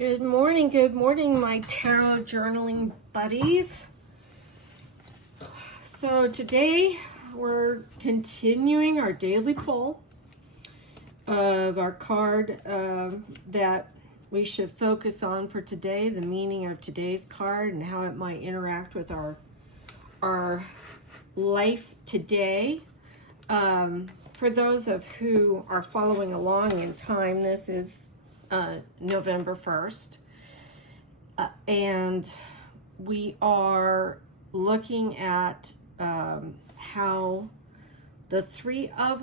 Good morning, my tarot journaling buddies. So today we're continuing our daily pull of our card that we should focus on for today, the meaning of today's card and how it might interact with our life today. For those of who are following along in time, this is November 1st, and we are looking at how the Three of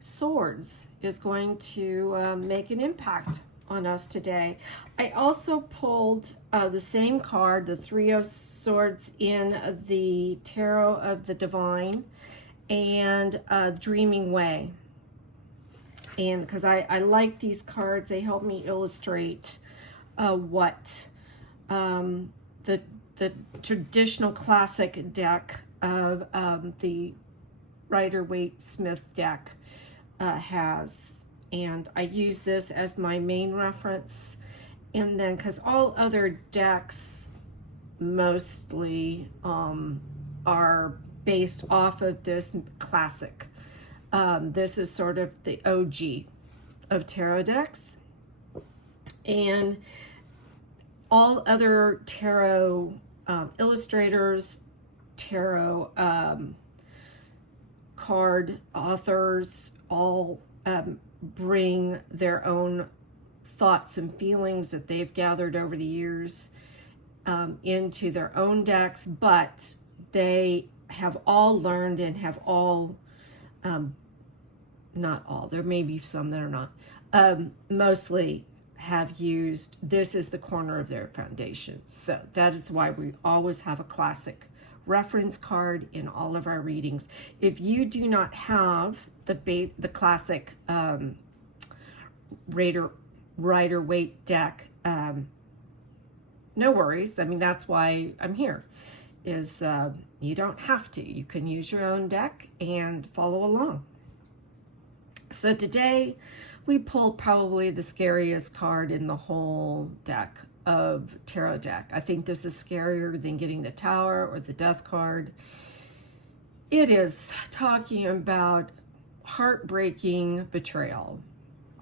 Swords is going to make an impact on us today. I also pulled the same card, the Three of Swords, in the Tarot of the Divine and Dreaming Way. And because I like these cards, they help me illustrate what the traditional classic deck of the Rider-Waite-Smith deck has. And I use this as my main reference. And then, because all other decks mostly are based off of this classic. This is sort of the OG of tarot decks, and all other tarot illustrators, tarot card authors, all bring their own thoughts and feelings that they've gathered over the years into their own decks, but they have all learned and have all not all, there may be some that are not, mostly have used this as the corner of their foundation. So that is why we always have a classic reference card in all of our readings. If you do not have the classic Rider-Waite deck, no worries. I mean, that's why I'm here, is you don't have to. You can use your own deck and follow along. So today we pulled probably the scariest card in the whole deck of tarot deck. I think this is scarier than getting the Tower or the Death card. It is talking about heartbreaking betrayal,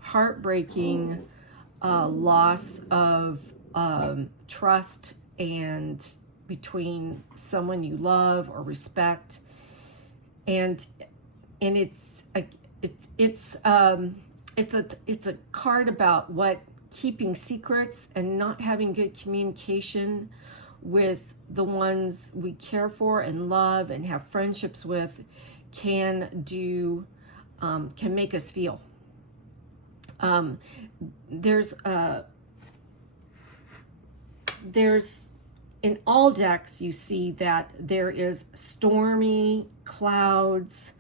heartbreaking loss of trust and between someone you love or respect, and it's a card about what keeping secrets and not having good communication with the ones we care for and love and have friendships with can do, can make us feel. There's in all decks you see that there is stormy clouds.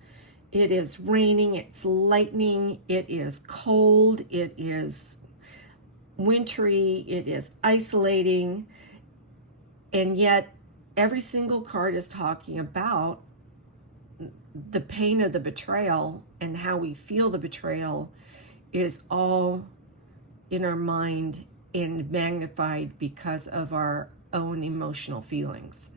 It is raining, it's lightning, it is cold, it is wintry, it is isolating, and yet every single card is talking about the pain of the betrayal, and how we feel the betrayal is all in our mind and magnified because of our own emotional feelings.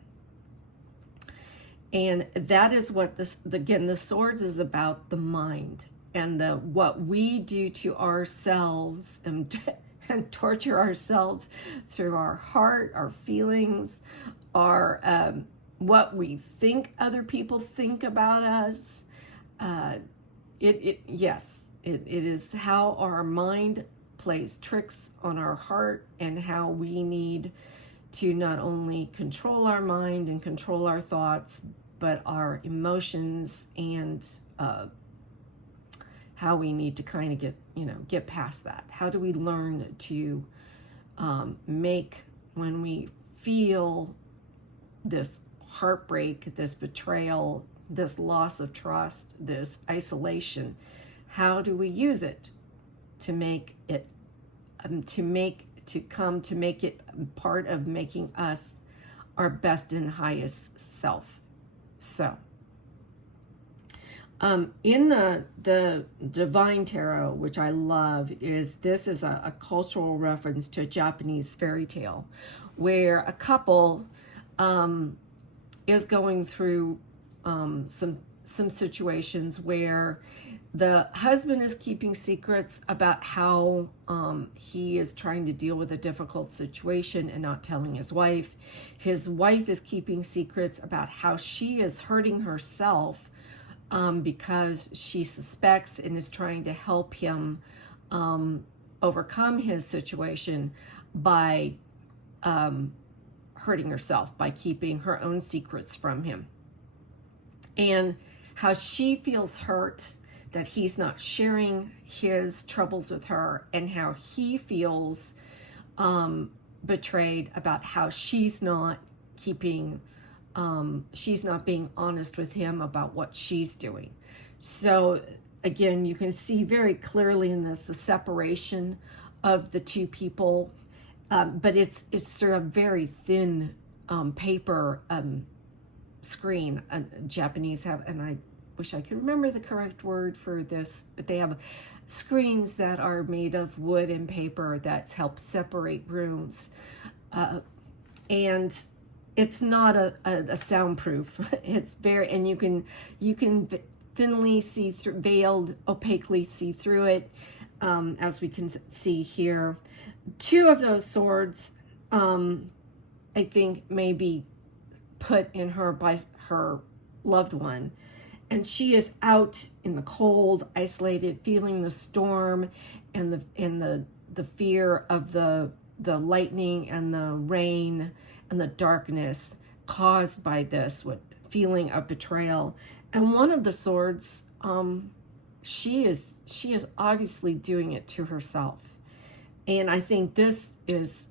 And that is what the Swords is about, the mind, and what we do to ourselves and torture ourselves through our heart, our feelings, our what we think other people think about us. It is how our mind plays tricks on our heart, and how we need to not only control our mind and control our thoughts, but our emotions, and how we need to kind of get past that. How do we learn to make, when we feel this heartbreak, this betrayal, this loss of trust, this isolation, how do we use it to make it make it part of making us our best and highest self? So In the Divine Tarot, which I love, this is a cultural reference to a Japanese fairy tale where a couple is going through some situations where the husband is keeping secrets about how he is trying to deal with a difficult situation and not telling his wife. His wife is keeping secrets about how she is hurting herself because she suspects and is trying to help him overcome his situation by hurting herself, by keeping her own secrets from him. And how she feels hurt that he's not sharing his troubles with her, and how he feels betrayed about how she's not being honest with him about what she's doing. So again, you can see very clearly in this the separation of the two people, but it's sort of very thin paper screen. Japanese have, and I wish I could remember the correct word for this, but they have screens that are made of wood and paper that help separate rooms, and it's not a soundproof. It's very, and you can thinly see through, veiled, opaquely see through it, as we can see here. Two of those swords, I think, may be put in her by her loved one, and she is out in the cold, isolated, feeling the storm and the fear of the lightning and the rain and the darkness caused by this feeling of betrayal. And one of the swords, she is obviously doing it to herself. And I think this is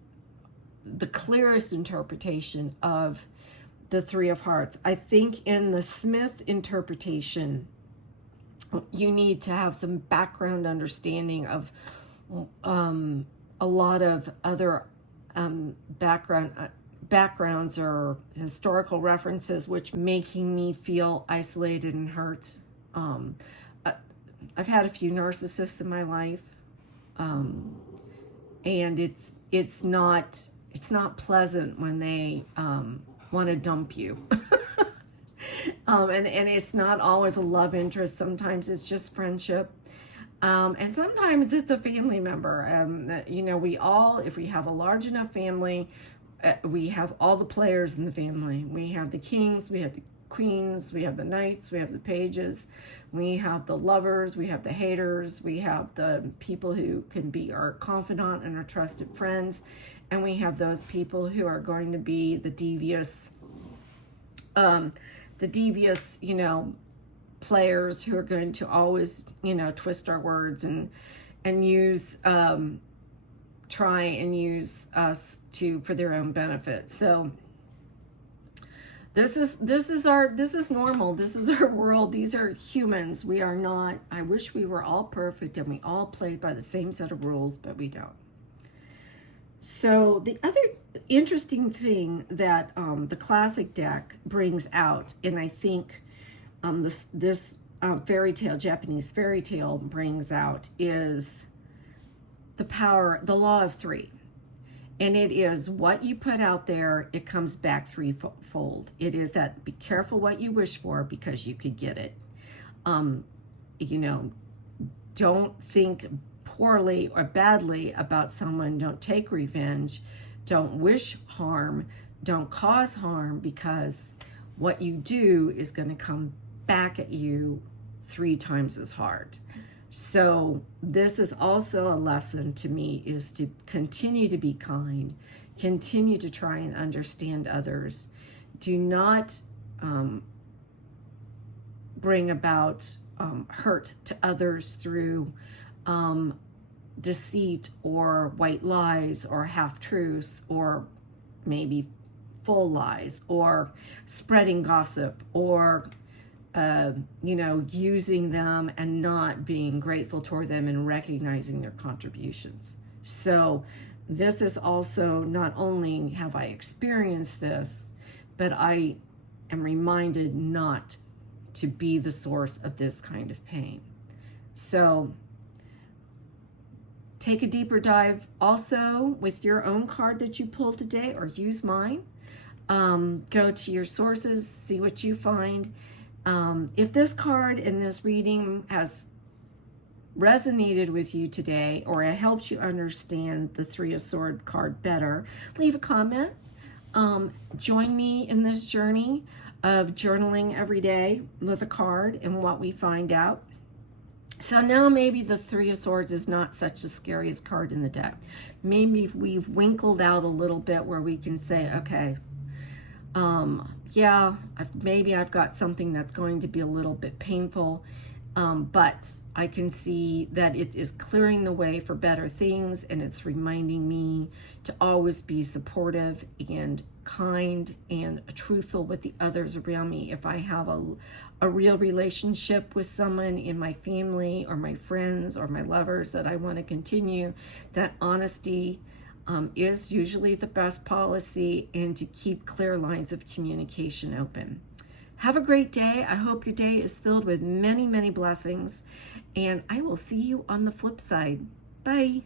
the clearest interpretation of the Three of Hearts. I think in the Smith interpretation, you need to have some background understanding of a lot of other backgrounds or historical references, which making me feel isolated and hurt. I've had a few narcissists in my life, and it's not pleasant when they want to dump you. And it's not always a love interest. Sometimes it's just friendship. And sometimes it's a family member. We all, if we have a large enough family, we have all the players in the family. We have the kings, we have the queens, we have the knights, we have the pages, we have the lovers, we have the haters, we have the people who can be our confidant and our trusted friends, and we have those people who are going to be the devious, players who are going to always, twist our words and use, try and use us for their own benefit. So this is normal. This is our world. These are humans. We are not. I wish we were all perfect and we all played by the same set of rules, but we don't. So the other interesting thing that the classic deck brings out, and I think this fairy tale, Japanese fairy tale, brings out, is the law of three. And it is what you put out there, it comes back threefold. It is that be careful what you wish for because you could get it. Don't think poorly or badly about someone. Don't take revenge. Don't wish harm. Don't cause harm, because what you do is going to come back at you 3 times as hard. So this is also a lesson to me, is to continue to be kind, continue to try and understand others. Do not bring about hurt to others through deceit or white lies or half-truths or maybe full lies or spreading gossip or using them and not being grateful toward them and recognizing their contributions. So this is also, not only have I experienced this, but I am reminded not to be the source of this kind of pain. So take a deeper dive also with your own card that you pulled today, or use mine. Go to your sources, see what you find. If this card in this reading has resonated with you today, or it helps you understand the Three of Swords card better, leave a comment. Join me in this journey of journaling every day with a card and what we find out. So now maybe the Three of Swords is not such the scariest card in the deck. Maybe we've winkled out a little bit where we can say, okay, yeah, maybe I've got something that's going to be a little bit painful, but I can see that it is clearing the way for better things, and it's reminding me to always be supportive and kind and truthful with the others around me. If I have a real relationship with someone in my family or my friends or my lovers that I want to continue, that honesty is usually the best policy, and to keep clear lines of communication open. Have a great day. I hope your day is filled with many, many blessings, and I will see you on the flip side. Bye.